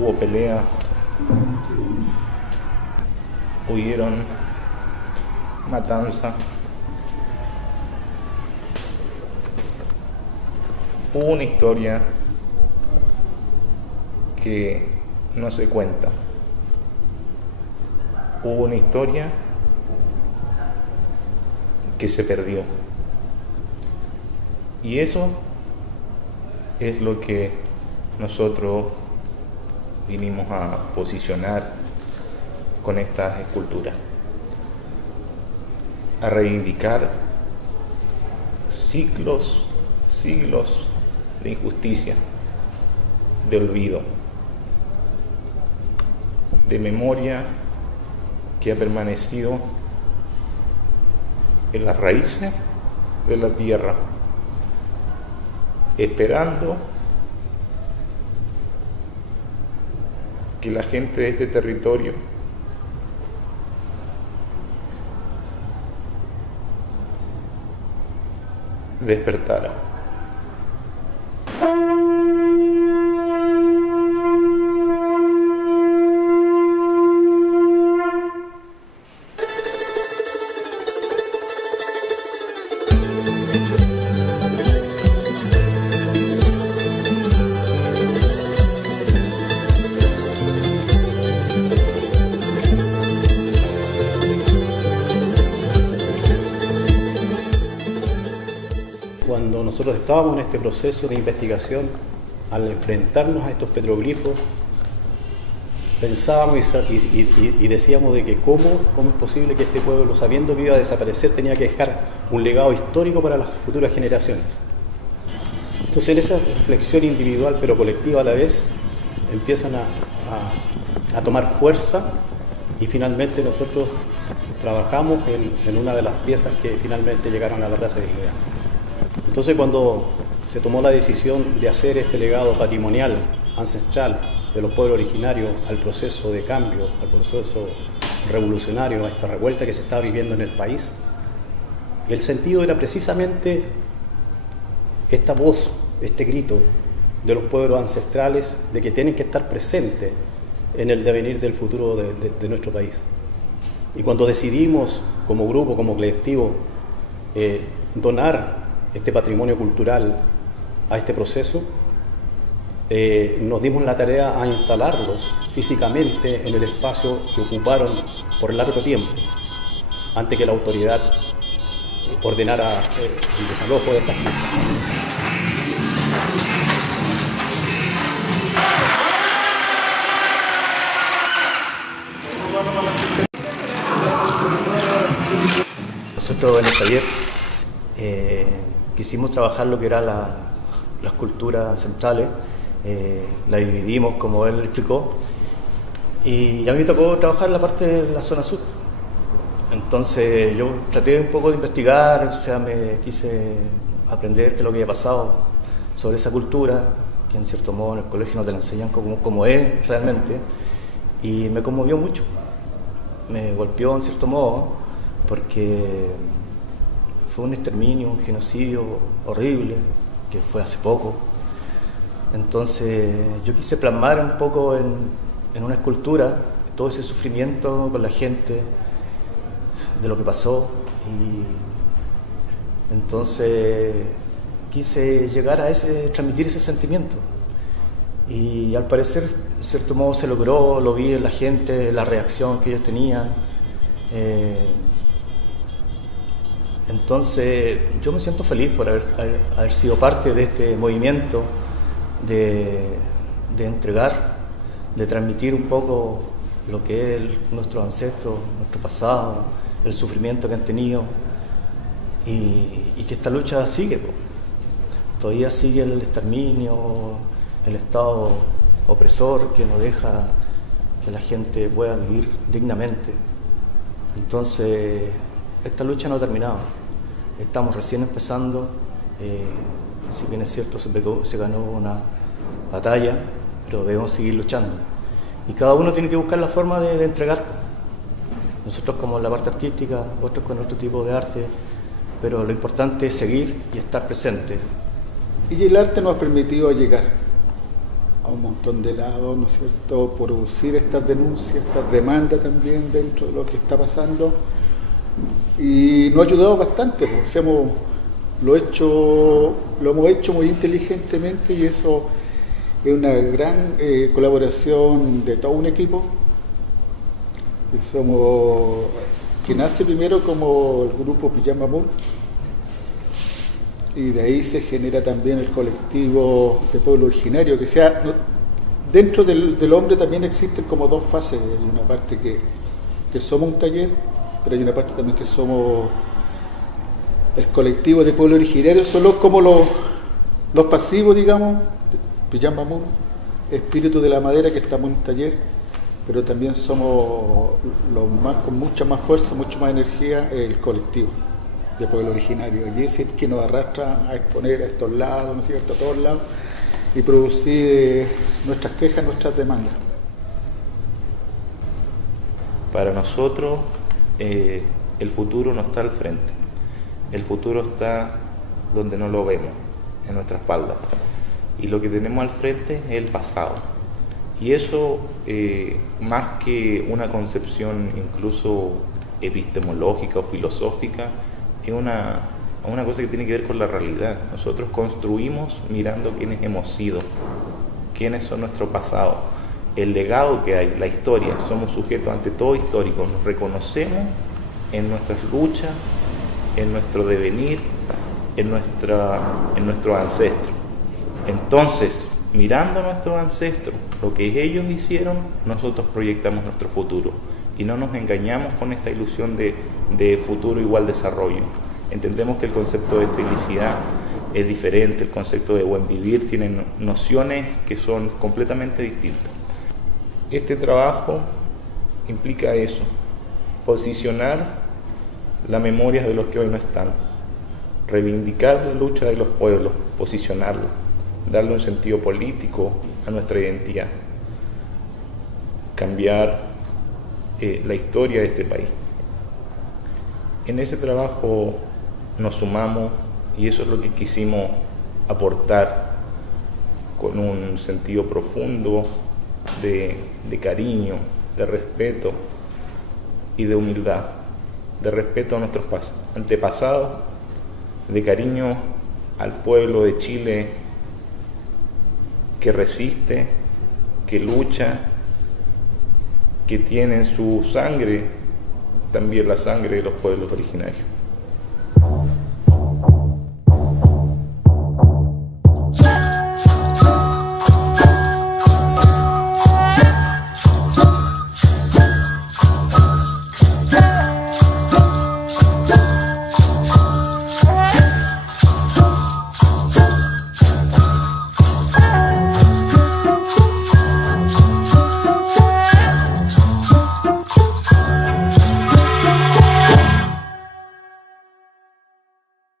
hubo pelea, hubieron matanza, hubo una historia que no se cuenta, hubo una historia que se perdió, y eso es lo que nosotros vinimos a posicionar con estas esculturas, a reivindicar siglos de injusticia, de olvido, de memoria que ha permanecido en las raíces de la tierra, esperando que la gente de este territorio despertara. Cuando nosotros estábamos en este proceso de investigación, al enfrentarnos a estos petroglifos, pensábamos y decíamos de que cómo es posible que este pueblo, sabiendo que iba a desaparecer, tenía que dejar un legado histórico para las futuras generaciones. Entonces, en esa reflexión individual pero colectiva a la vez, empiezan a tomar fuerza, y finalmente nosotros trabajamos en una de las piezas que finalmente llegaron a la Plaza de Dignidad. Entonces, cuando se tomó la decisión de hacer este legado patrimonial ancestral de los pueblos originarios al proceso de cambio, al proceso revolucionario, a esta revuelta que se estaba viviendo en el país, el sentido era precisamente esta voz, este grito de los pueblos ancestrales de que tienen que estar presentes en el devenir del futuro de nuestro país. Y cuando decidimos como grupo, como colectivo, donar este patrimonio cultural a este proceso, nos dimos la tarea a instalarlos físicamente en el espacio que ocuparon por largo tiempo, antes que la autoridad ordenara el desalojo de estas piezas. Nosotros en el taller quisimos trabajar lo que era las culturas centrales, la dividimos como él explicó, y a mí me tocó trabajar la parte de la zona sur. Entonces yo traté un poco de investigar, o sea, me quise aprender qué es lo que había pasado sobre esa cultura, que en cierto modo en el colegio no te la enseñan como es realmente, y me conmovió mucho, me golpeó en cierto modo, porque fue un exterminio, un genocidio horrible, que fue hace poco. Entonces yo quise plasmar un poco en una escultura todo ese sufrimiento con la gente, de lo que pasó, y entonces quise llegar a transmitir ese sentimiento. Y al parecer, de cierto modo, se logró, lo vi en la gente, la reacción que ellos tenían. Entonces yo me siento feliz por haber sido parte de este movimiento de entregar, de transmitir un poco lo que es nuestros ancestros, nuestro pasado, el sufrimiento que han tenido, y que esta lucha sigue. Todavía sigue el exterminio, el Estado opresor que no deja que la gente pueda vivir dignamente. Entonces esta lucha no ha terminado. Estamos recién empezando, si bien es cierto se ganó una batalla, pero debemos seguir luchando. Y cada uno tiene que buscar la forma de entregar. Nosotros como la parte artística, otros con otro tipo de arte, pero lo importante es seguir y estar presentes. Y el arte nos ha permitido llegar a un montón de lados, ¿no es cierto?, producir estas denuncias, estas demandas también dentro de lo que está pasando. Y nos ha ayudado bastante, porque lo hemos hecho muy inteligentemente y eso es una gran colaboración de todo un equipo. Que nace primero como el grupo Pijama Moon y de ahí se genera también el colectivo de pueblo originario, dentro del hombre también existen como dos fases. Hay una parte que somos un taller, pero hay una parte también que somos el colectivo de pueblo originario, son como los pasivos, digamos, Pijama Moon, espíritu de la madera, que estamos en un taller, pero también somos los más, con mucha más fuerza, mucha más energía, el colectivo de pueblo originario. Y es el que nos arrastra a exponer a estos lados, ¿no es cierto?, a todos lados, y producir nuestras quejas, nuestras demandas. Para nosotros, el futuro no está al frente. El futuro está donde no lo vemos, en nuestra espalda. Y lo que tenemos al frente es el pasado. Y eso, más que una concepción incluso epistemológica o filosófica, es una cosa que tiene que ver con la realidad. Nosotros construimos mirando quiénes hemos sido, quiénes son nuestro pasado, el legado que hay, la historia. Somos sujetos ante todo históricos, nos reconocemos en nuestras luchas, en nuestro devenir, en nuestros ancestros. Entonces, mirando a nuestros ancestros, lo que ellos hicieron, nosotros proyectamos nuestro futuro. Y no nos engañamos con esta ilusión de futuro igual desarrollo. Entendemos que el concepto de felicidad es diferente, el concepto de buen vivir tiene nociones que son completamente distintas. Este trabajo implica eso, posicionar la memoria de los que hoy no están, reivindicar la lucha de los pueblos, posicionarla, darle un sentido político a nuestra identidad, cambiar la historia de este país. En ese trabajo nos sumamos y eso es lo que quisimos aportar con un sentido profundo de cariño, de respeto y de humildad, de respeto a nuestros antepasados, de cariño al pueblo de Chile que resiste, que lucha, que tiene en su sangre también la sangre de los pueblos originarios.